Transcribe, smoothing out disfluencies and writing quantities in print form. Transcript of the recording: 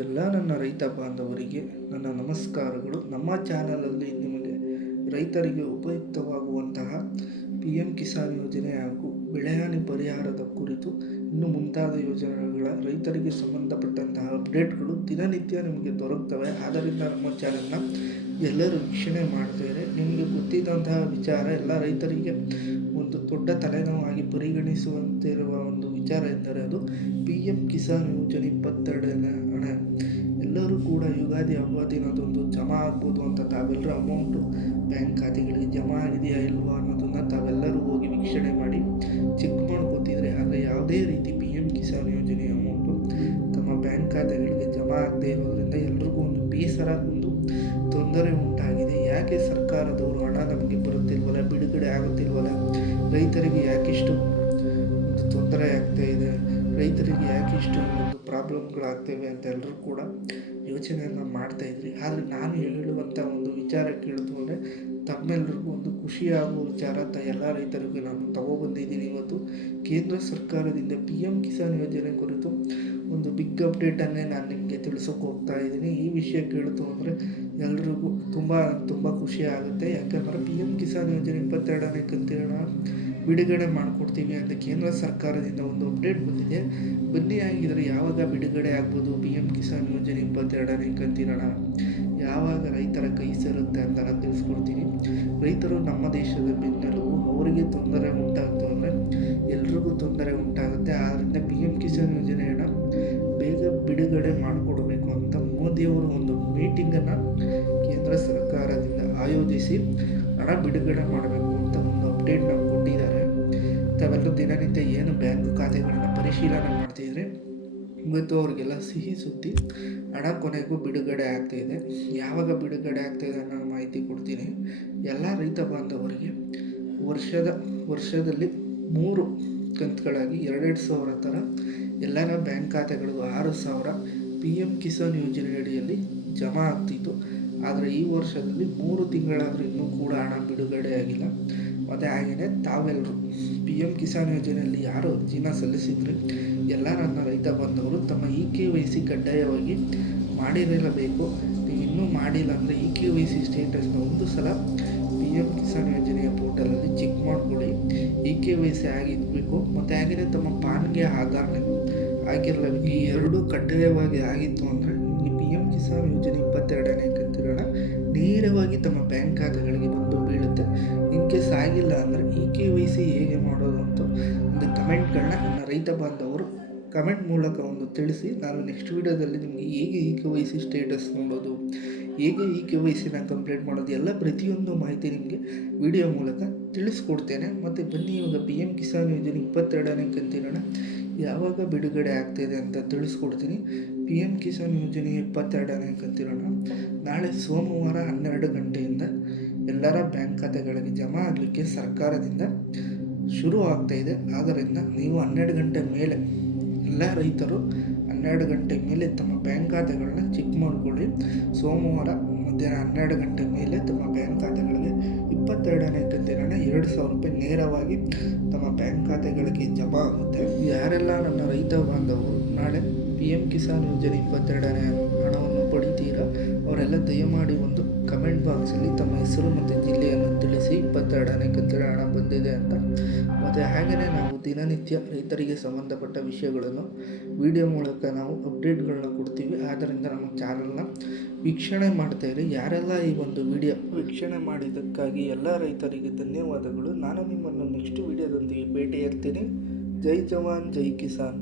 ಎಲ್ಲ ನನ್ನ ರೈತ ಬಾಂಧವರಿಗೆ ನನ್ನ ನಮಸ್ಕಾರಗಳು. ನಮ್ಮ ಚಾನಲಲ್ಲಿ ನಿಮಗೆ ರೈತರಿಗೆ ಉಪಯುಕ್ತವಾಗುವಂತಹ PM ಕಿಸಾನ್ ಯೋಜನೆ ಹಾಗೂ ಬೆಳೆಹಾನಿ ಪರಿಹಾರದ ಕುರಿತು ಇನ್ನು ಮುಂತಾದ ಯೋಜನೆಗಳ ರೈತರಿಗೆ ಸಂಬಂಧಪಟ್ಟಂತಹ ಅಪ್ಡೇಟ್ಗಳು ದಿನನಿತ್ಯ ನಿಮಗೆ ದೊರಕ್ತವೆ. ಆದ್ದರಿಂದ ನಮ್ಮ ಚಾನಲ್ನ ಎಲ್ಲರೂ ವೀಕ್ಷಣೆ ಮಾಡ್ತಾರೆ. ನಿಮಗೆ ಗೊತ್ತಿದ್ದಂತಹ ವಿಚಾರ ಎಲ್ಲ ರೈತರಿಗೆ ಒಂದು ದೊಡ್ಡ ತಲೆನೋವಾಗಿ ಪರಿಗಣಿಸುವಂತಿರುವ ಒಂದು ವಿಚಾರ ಎಂದರೆ ಅದು PM ಕಿಸಾನ್ ಯೋಜನೆ 22ನೇ ಹಣ. ಎಲ್ಲರೂ ಕೂಡ ಯುಗಾದಿ ಹಬ್ಬ ದಿನದೊಂದು ಜಮಾ ಆಗ್ಬೋದು ಅಂತ ತಾವೆಲ್ಲರೂ ಅಮೌಂಟು ಬ್ಯಾಂಕ್ ಖಾತೆಗಳಿಗೆ ಜಮಾ ಆಗಿದೆಯಾ ಇಲ್ವಾ ಅನ್ನೋದನ್ನು ತಾವೆಲ್ಲರೂ ಹೋಗಿ ವೀಕ್ಷಣೆ ಮಾಡಿ ಚೆಕ್ ಮಾಡ್ಕೋತಿದ್ರೆ, ಆದರೆ ಯಾವುದೇ ರೀತಿ PM ಕಿಸಾನ್ ಯೋಜನೆ ಅಮೌಂಟು ತಮ್ಮ ಬ್ಯಾಂಕ್ ಖಾತೆಗಳಿಗೆ ಜಮಾ ಆಗದೆ ಇರೋದ್ರಿಂದ ಎಲ್ರಿಗೂ ಒಂದು ಬೇಸರ, ಒಂದು ತೊಂದರೆ ಉಂಟಾಗಿದೆ. ಯಾಕೆ ಸರ್ಕಾರದವರು ಹಣ ನಮಗೆ ಬರುತ್ತಿಲ್ವಲ್ಲ, ಬಿಡುಗಡೆ ಆಗುತ್ತಿಲ್ವಲ್ಲ, ರೈತರಿಗೆ ಯಾಕಿಷ್ಟು ಒಂದು ತೊಂದರೆ ಆಗ್ತಾ ಇದೆ, ರೈತರಿಗೆ ಯಾಕಿಷ್ಟು ಒಂದು ಪ್ರಾಬ್ಲಮ್ಗಳಾಗ್ತವೆ ಅಂತ ಎಲ್ಲರೂ ಕೂಡ ಯೋಚನೆಯನ್ನು ಮಾಡ್ತಾಯಿದ್ರಿ. ಆದರೆ ನಾನು ಹೇಳುವಂಥ ಒಂದು ವಿಚಾರ ಕೇಳಿತು ಅಂದರೆ ತಮ್ಮೆಲ್ಲರಿಗೂ ಒಂದು ಖುಷಿಯಾಗುವ ವಿಚಾರ ಎಲ್ಲ ರೈತರಿಗೂ ನಾನು ತಗೊಬಂದಿದ್ದೀನಿ. ಇವತ್ತು ಕೇಂದ್ರ ಸರ್ಕಾರದಿಂದ PM ಕಿಸಾನ್ ಯೋಜನೆ ಕುರಿತು ಒಂದು ಬಿಗ್ ಅಪ್ಡೇಟನ್ನೇ ನಾನು ನಿಮಗೆ ತಿಳಿಸೋಕೆ ಹೋಗ್ತಾ ಇದ್ದೀನಿ. ಈ ವಿಷಯ ಕೇಳಿತು ಅಂದರೆ ಎಲ್ರಿಗೂ ತುಂಬ ಖುಷಿ ಆಗುತ್ತೆ. ಯಾಕಂದರೆ PM ಕಿಸಾನ್ ಯೋಜನೆ 22ನೇ ಕಂತಿನ ಬಿಡುಗಡೆ ಮಾಡಿಕೊಡ್ತೀವಿ ಅಂತ ಕೇಂದ್ರ ಸರ್ಕಾರದಿಂದ ಒಂದು ಅಪ್ಡೇಟ್ ಬಂದಿದೆ. ಬನ್ನಿ, ಆಗಿದ್ರೆ ಯಾವಾಗ ಬಿಡುಗಡೆ ಆಗ್ಬೋದು PM ಕಿಸಾನ್ ಯೋಜನೆ 22ನೇ ಕಂತಿನ ಯಾವಾಗ ರೈತರ ಕೈ ಸೇರುತ್ತೆ ಅಂತ ನಾನು ತಿಳಿಸ್ಕೊಡ್ತೀನಿ. ರೈತರು ನಮ್ಮ ದೇಶದ ಬೆನ್ನೆಲುಬು. ಅವರಿಗೆ ತೊಂದರೆ ಉಂಟಾಗ್ತು ಅಂದರೆ ಎಲ್ರಿಗೂ ತೊಂದರೆ ಉಂಟಾಗುತ್ತೆ. ಆದ್ದರಿಂದ PM ಕಿಸಾನ್ ಯೋಜನೆಯನ್ನು ಬೇಗ ಬಿಡುಗಡೆ ಮಾಡಿಕೊಡ್ಬೇಕು ಅಂತ ಮೋದಿಯವರು ಒಂದು ಮೀಟಿಂಗನ್ನು ಕೇಂದ್ರ ಸರ್ಕಾರದಿಂದ ಆಯೋಜಿಸಿ ಹಣ ಬಿಡುಗಡೆ ಮಾಡಬೇಕು ಅಂತ ಒಂದು ಅಪ್ಡೇಟ್ನ ಕೊಟ್ಟಿದ್ದಾರೆ. ತಾವೆಲ್ಲರೂ ದಿನನಿತ್ಯ ಏನು ಬ್ಯಾಂಕ್ ಖಾತೆಗಳನ್ನ ಪರಿಶೀಲನೆ ಮಾಡ್ತಿದ್ರೆ ಇವತ್ತು ಅವ್ರಿಗೆಲ್ಲ ಸಿಹಿ ಸುದ್ದಿ, ಹಣ ಕೊನೆಗೂ ಬಿಡುಗಡೆ ಆಗ್ತಾಯಿದೆ. ಯಾವಾಗ ಬಿಡುಗಡೆ ಆಗ್ತಾಯಿದೆ ಅನ್ನೋ ಮಾಹಿತಿ ಕೊಡ್ತೀನಿ. ಎಲ್ಲ ರೈತ ಬಾಂಧವರಿಗೆ ವರ್ಷದಲ್ಲಿ 3 ಕಂತುಗಳಾಗಿ 2,000 ಥರ ಎಲ್ಲರ ಬ್ಯಾಂಕ್ ಖಾತೆಗಳಿಗೂ 6,000 PM ಕಿಸಾನ್ ಯೋಜನೆ ಅಡಿಯಲ್ಲಿ ಜಮಾ ಆಗ್ತಿತ್ತು. ಆದರೆ ಈ ವರ್ಷದಲ್ಲಿ 3 ತಿಂಗಳಾದರೂ ಇನ್ನೂ ಕೂಡ ಹಣ ಬಿಡುಗಡೆ ಆಗಿಲ್ಲ. ಮತ್ತು ಹಾಗೆಯೇ ತಾವೆಲ್ಲರೂ PM ಕಿಸಾನ್ ಯೋಜನೆಯಲ್ಲಿ ಯಾರು ಅರ್ಜಿನ ಸಲ್ಲಿಸಿದ್ರಿ ಎಲ್ಲ ನನ್ನ ರೈತ ಬಂದವರು ತಮ್ಮ KYC ಕಡ್ಡಾಯವಾಗಿ ಮಾಡಿರಲೇಬೇಕು. ನೀವು ಇನ್ನೂ ಮಾಡಿಲ್ಲ ಅಂದರೆ KYC ಸ್ಟೇಟಸ್ನ ಒಂದು ಸಲ PM ಕಿಸಾನ್ ಯೋಜನೆಯ ಪೋರ್ಟಲಲ್ಲಿ ಚೆಕ್ ಮಾಡ್ಕೊಳ್ಳಿ. KYC ಆಗಿರಬೇಕು. ಮತ್ತು ಹಾಗೆಯೇ ತಮ್ಮ ಪಾನ್ಗೆ ಆಧಾರ್ನ ಆಗಿರಲೇಬೇಕು. ಈ ಎರಡೂ ಕಡ್ಡಾಯವಾಗಿ ಆಗಿತ್ತು ಅಂದರೆ ನಿಮಗೆ PM ಕಿಸಾನ್ ಯೋಜನೆ 22ನೇ ಕಂತಿನ ನೇರವಾಗಿ ತಮ್ಮ ಬ್ಯಾಂಕ್ ಖಾತೆಗಳಿಗೆ ಬಂದು ಬೀಳುತ್ತೆ. ಇನ್ ಕೇಸ್ ಆಗಿಲ್ಲ ಅಂದರೆ KYC ಹೇಗೆ ಮಾಡೋದು ಅಂತ ಒಂದು ಕಮೆಂಟ್ಗಳನ್ನ ನನ್ನ ರೈತ ಬಾಂಧವರು ಕಮೆಂಟ್ ಮೂಲಕ ಒಂದು ತಿಳಿಸಿ. ನಾನು ನೆಕ್ಸ್ಟ್ ವೀಡಿಯೋದಲ್ಲಿ ನಿಮಗೆ ಹೇಗೆ KYC ಸ್ಟೇಟಸ್ ನೋಡೋದು, ಹೇಗೆ KYCನ ಕಂಪ್ಲೀಟ್ ಮಾಡೋದು ಎಲ್ಲ ಪ್ರತಿಯೊಂದು ಮಾಹಿತಿ ನಿಮಗೆ ವಿಡಿಯೋ ಮೂಲಕ ತಿಳಿಸ್ಕೊಡ್ತೇನೆ. ಮತ್ತು ಬನ್ನಿ, ಇವಾಗ PM ಕಿಸಾನ್ ಯೋಜನೆ 22ನೇ ಕಂತಿನ ಯಾವಾಗ ಬಿಡುಗಡೆ ಆಗ್ತಾಯಿದೆ ಅಂತ ತಿಳಿಸ್ಕೊಡ್ತೀನಿ. PM ಕಿಸಾನ್ ಯೋಜನೆ 22ನೇ ಕಂತಿನ ನಾಳೆ ಸೋಮವಾರ 12 ಗಂಟೆಯಿಂದ ಎಲ್ಲರ ಬ್ಯಾಂಕ್ ಖಾತೆಗಳಿಗೆ ಜಮಾ ಆಗಲಿಕ್ಕೆ ಸರ್ಕಾರದಿಂದ ಶುರು ಆಗ್ತಾಯಿದೆ. ಆದ್ದರಿಂದ ನೀವು 12 ಗಂಟೆ ಮೇಲೆ ಎಲ್ಲ ರೈತರು 12 ಗಂಟೆ ಮೇಲೆ ತಮ್ಮ ಬ್ಯಾಂಕ್ ಖಾತೆಗಳನ್ನ ಚೆಕ್ ಮಾಡಿಕೊಳ್ಳಿ. ಸೋಮವಾರ ಮಧ್ಯಾಹ್ನ 12 ಗಂಟೆ ಮೇಲೆ ತಮ್ಮ ಬ್ಯಾಂಕ್ ಖಾತೆಗಳಿಗೆ 22ನೇ ಕಂತಿನ 2,000 ರೂಪಾಯಿ ನೇರವಾಗಿ ತಮ್ಮ ಬ್ಯಾಂಕ್ ಖಾತೆಗಳಿಗೆ ಜಮಾ ಆಗುತ್ತೆ. ಯಾರೆಲ್ಲ ನನ್ನ ರೈತ ಬಾಂಧವರು ನಾಳೆ PM ಕಿಸಾನ್ ಯೋಜನೆ 22ನೇ ಹಣವನ್ನು ಪಡಿತೀರಾ ಅವರೆಲ್ಲ ದಯಮಾಡಿ ಒಂದು ಕಮೆಂಟ್ ಬಾಕ್ಸಲ್ಲಿ ತಮ್ಮ ಹೆಸರು ಮತ್ತು ಜಿಲ್ಲೆಯನ್ನು ತಿಳಿಸಿ 22ನೇ ಕಂತಿನ ಹಣ ಬಂದಿದೆ ಅಂತ. ಮತ್ತು ಹಾಗೆಯೇ ನಾವು ದಿನನಿತ್ಯ ರೈತರಿಗೆ ಸಂಬಂಧಪಟ್ಟ ವಿಷಯಗಳನ್ನು ವಿಡಿಯೋ ಮೂಲಕ ನಾವು ಅಪ್ಡೇಟ್ಗಳನ್ನ ಕೊಡ್ತೀವಿ. ಆದ್ದರಿಂದ ನಮ್ಮ ಚಾನಲ್ನ ವೀಕ್ಷಣೆ ಮಾಡ್ತಾಯಿರಿ. ಯಾರೆಲ್ಲ ಈ ಒಂದು ವಿಡಿಯೋ ವೀಕ್ಷಣೆ ಮಾಡಿದ್ದಕ್ಕಾಗಿ ಎಲ್ಲ ರೈತರಿಗೆ ಧನ್ಯವಾದಗಳು. ನಾನು ನಿಮ್ಮನ್ನು ನೆಕ್ಸ್ಟ್ ವಿಡಿಯೋದೊಂದಿಗೆ ಭೇಟಿಯಾಗ್ತೀನಿ. ಜೈ ಜವಾನ್ ಜೈ ಕಿಸಾನ್.